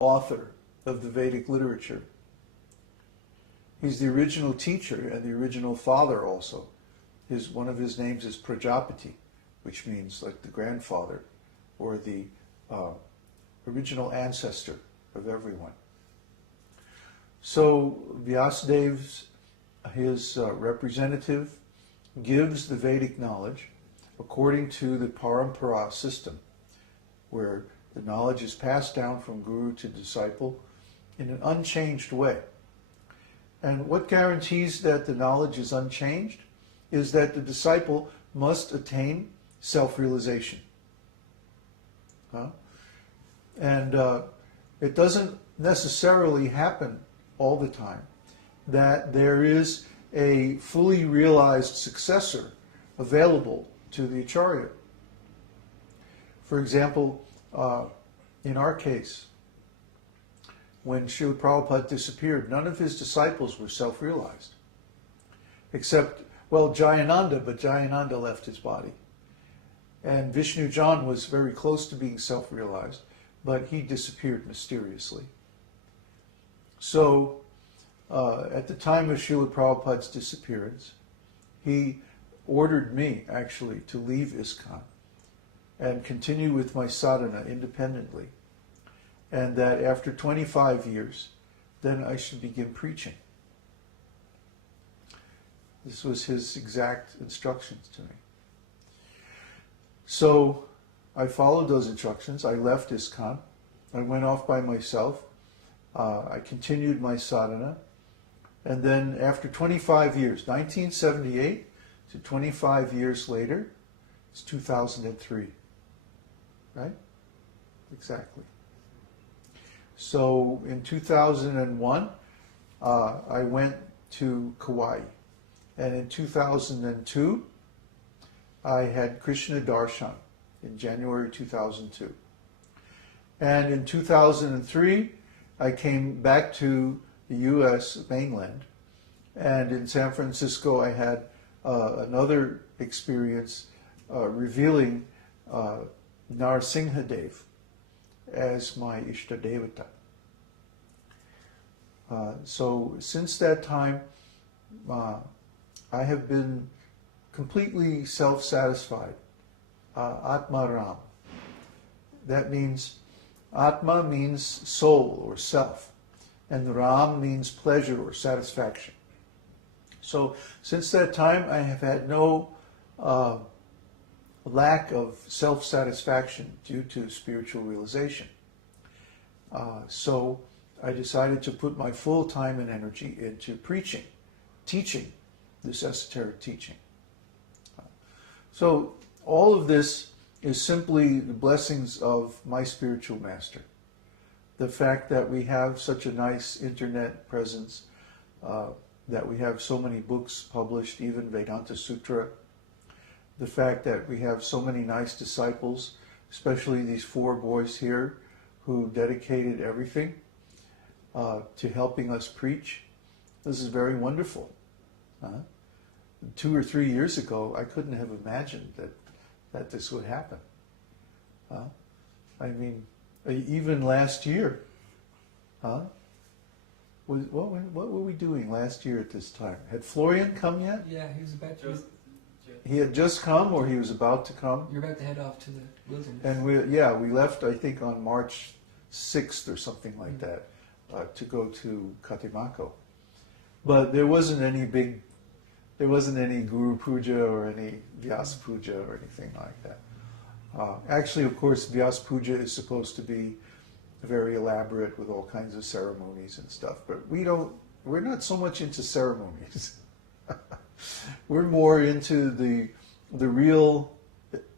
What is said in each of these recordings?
author of the Vedic literature. He's the original teacher and the original father also. One of his names is Prajapati, which means like the grandfather or the original ancestor of everyone. So Vyasadev's, his representative, gives the Vedic knowledge according to the parampara system, where the knowledge is passed down from guru to disciple in an unchanged way. And what guarantees that the knowledge is unchanged is that the disciple must attain self-realization. And it doesn't necessarily happen all the time that there is a fully realized successor available to the Acharya. For example, in our case, when Śrīla Prabhupada disappeared, none of his disciples were self-realized. Except, well, Jayananda, but Jayananda left his body. And Vishnu Jan was very close to being self-realized, but he disappeared mysteriously. So, at the time of Śrīla Prabhupada's disappearance, he ordered me, actually, to leave ISKCON and continue with my sadhana independently. And that after 25 years, then I should begin preaching. This was his exact instructions to me. So I followed those instructions. I left ISKCON. I went off by myself. I continued my sadhana. And then after 25 years, 1978 to 25 years later, it's 2003. Right? Exactly. So in 2001, I went to Kauai. And in 2002, I had Krishna Darshan in January 2002. And in 2003, I came back to the U.S. mainland. And in San Francisco, I had another experience revealing Narasimhadev as my Ishtadevata. So since that time, I have been completely self-satisfied. Atma Ram. That means, Atma means soul or self, and Ram means pleasure or satisfaction. So since that time, I have had no lack of self-satisfaction due to spiritual realization. So I decided to put my full time and energy into preaching, teaching this esoteric teaching. So all of this is simply the blessings of my spiritual master. The fact that we have such a nice internet presence, that we have so many books published, even Vedanta Sutra, the fact that we have so many nice disciples, especially these 4 boys here who dedicated everything to helping us preach. This is very wonderful. 2 or 3 years ago, I couldn't have imagined that this would happen. I mean, even last year, what were we doing last year at this time? Had Florian come yet? Yeah, he was about to. He had just come, or he was about to come? You're about to head off to the wilderness. And we left, I think, on March 6th or something like that, to go to Katimako. But there wasn't any Guru Puja or any Vyasa-puja or anything like that. Actually, of course, Vyasa-puja is supposed to be very elaborate with all kinds of ceremonies and stuff, but we're not so much into ceremonies. We're more into the real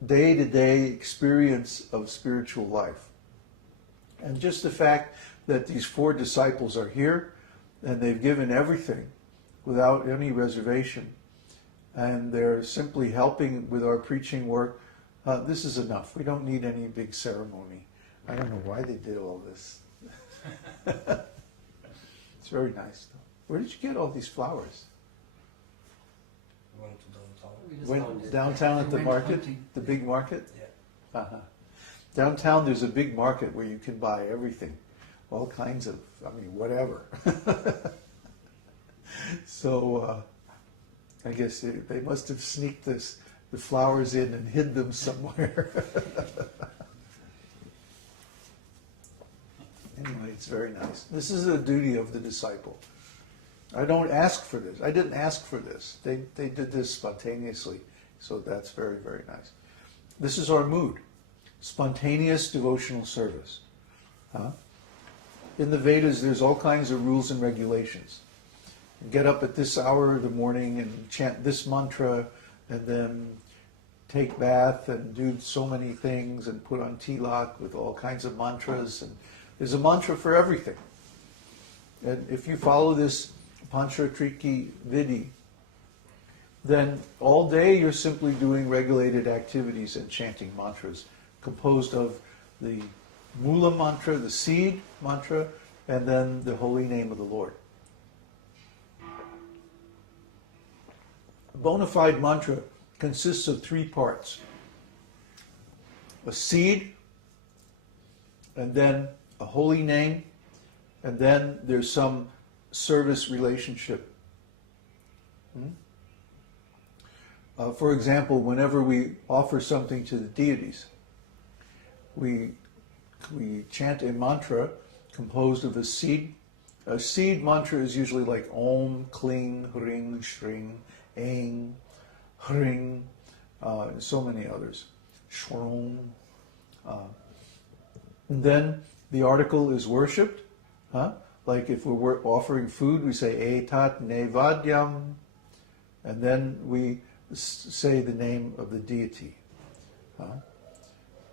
day-to-day experience of spiritual life. And just the fact that these 4 disciples are here and they've given everything without any reservation, and they're simply helping with our preaching work, this is enough. We don't need any big ceremony. I don't know why they did all this. It's very nice, though. Where did you get all these flowers? Went to downtown. Went downtown at the market? The big market? Yeah. Downtown there's a big market where you can buy everything. all kinds of, whatever. So I guess they must have sneaked the flowers in and hid them somewhere. Anyway, it's very nice. This is the duty of the disciple. I don't ask for this. I didn't ask for this. They did this spontaneously. So that's very, very nice. This is our mood. Spontaneous devotional service. In the Vedas, there's all kinds of rules and regulations. Get up at this hour of the morning and chant this mantra, and then take bath and do so many things and put on tilak with all kinds of mantras. And there's a mantra for everything. And if you follow this Panchatriki Vidhi, then all day you're simply doing regulated activities and chanting mantras composed of the Mula mantra, the seed mantra, and then the holy name of the Lord. A bona fide mantra consists of 3 parts. A seed, and then a holy name, and then there's some service relationship. For example, whenever we offer something to the deities, we chant a mantra composed of a seed. A seed mantra is usually like Om, Kling, Hring, Shring, Aing, Hring, so many others. Shrom. And then the article is worshipped. Like if we're offering food, we say Etat Nevadyam, and then we say the name of the deity.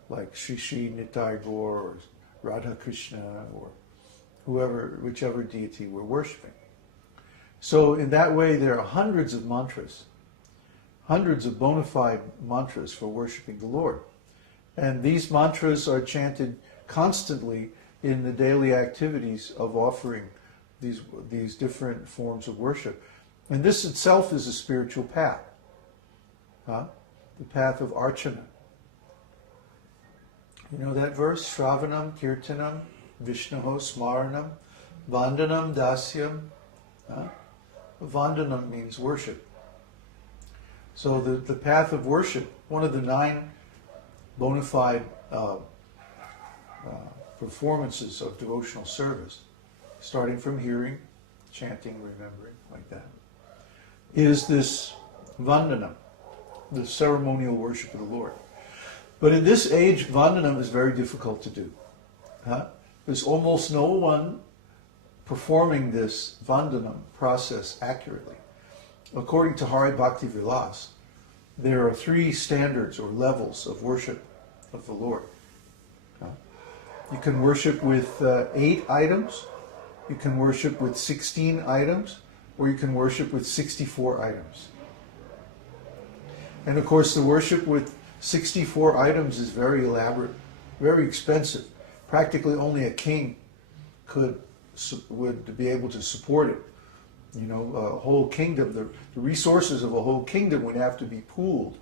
Like Shri Shri Nitai Gaur or Radha Krishna or whichever deity we're worshipping. So in that way there are hundreds of mantras, hundreds of bona fide mantras for worshipping the Lord. And these mantras are chanted constantly in the daily activities of offering these different forms of worship. And this itself is a spiritual path. The path of Archana. You know that verse? Shravanam, Kirtanam, Vishnaho, Smaranam, Vandanam, Dasyam. Vandanam means worship. So the path of worship, one of the 9 bona fide performances of devotional service, starting from hearing, chanting, remembering, like that, is this Vandanam, the ceremonial worship of the Lord. But in this age, Vandanam is very difficult to do. There's almost no one performing this Vandanam process accurately. According to Hari Bhakti Vilas, there are 3 standards or levels of worship of the Lord. You can worship with 8 items, you can worship with 16 items, or you can worship with 64 items. And of course the worship with 64 items is very elaborate, very expensive. Practically only a king would be able to support it. You know, a whole kingdom, the resources of a whole kingdom would have to be pooled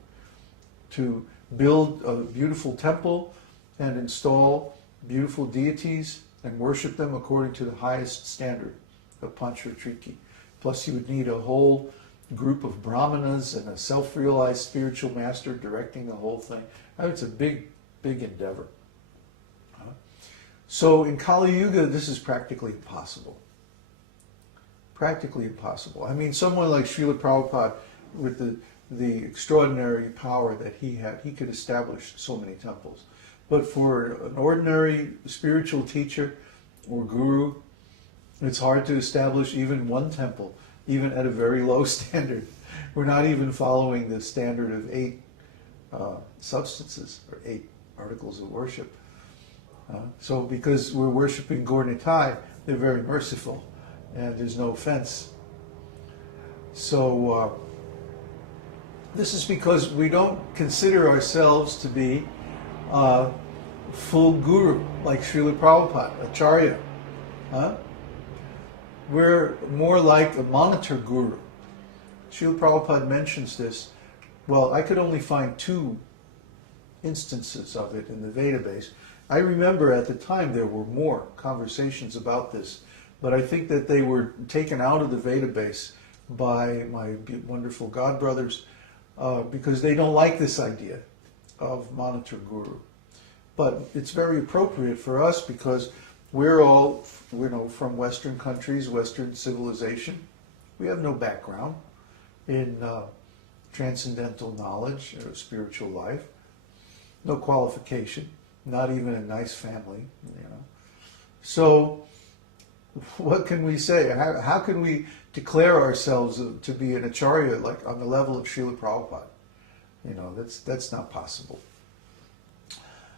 to build a beautiful temple and install beautiful deities and worship them according to the highest standard of Panchatriki. Plus you would need a whole group of brahmanas and a self-realized spiritual master directing the whole thing. It's a big, big endeavor. So in Kali Yuga, this is practically impossible. Practically impossible. I mean, someone like Śrīla Prabhupada, with the extraordinary power that he had, he could establish so many temples. But for an ordinary spiritual teacher or guru, it's hard to establish even one temple, even at a very low standard. We're not even following the standard of 8 substances, or 8 articles of worship. So because we're worshiping Gaur Nitai, they're very merciful, and there's no offense. So this is because we don't consider ourselves to be full guru, like Srila Prabhupada, Acharya. We're more like a monitor guru. Srila Prabhupada mentions this. Well, I could only find 2 instances of it in the Veda base. I remember at the time there were more conversations about this, but I think that they were taken out of the Veda base by my wonderful god brothers because they don't like this idea of monitor guru. But it's very appropriate for us because we're all, from Western countries, Western civilization. We have no background in transcendental knowledge or spiritual life, no qualification, not even a nice family, So what can we say? How can we declare ourselves to be an acharya like on the level of Śrīla Prabhupada? That's not possible.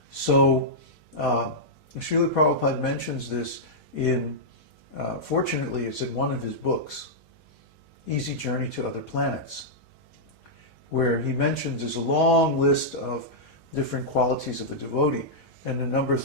So Śrīla Prabhupada mentions this in, fortunately, it's in one of his books, Easy Journey to Other Planets, where he mentions there's a long list of different qualities of a devotee, and the number